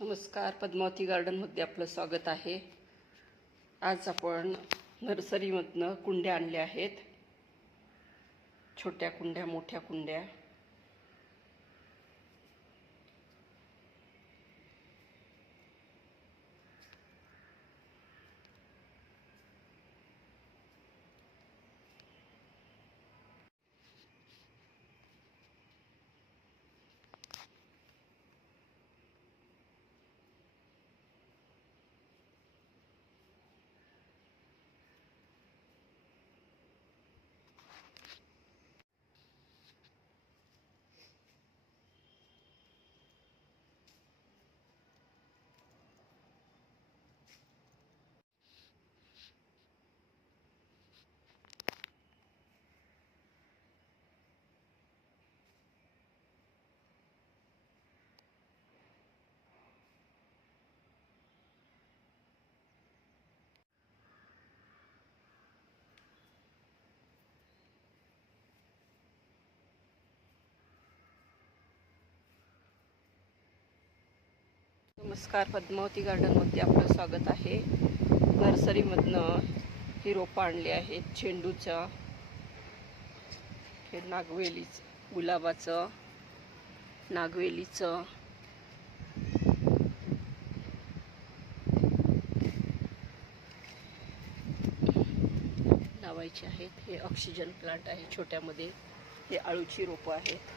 नमस्कार पद्मावती गार्डनमध्ये आपलं स्वागत आहे. आज आपण नर्सरीमधनं कुंड्या आणल्या आहेत. छोट्या कुंड्या मोठ्या कुंड्या. नमस्कार पद्मावती गार्डनमध्ये आपलं स्वागत आहे. नर्सरीमधनं ही रोपं आणली आहेत झेंडूचं हे नागवेलीचं गुलाबाचं नागवेलीचं. लावायचे आहेत. हे ऑक्सिजन प्लांट आहे छोट्यामध्ये. हे आळूची रोपं आहेत.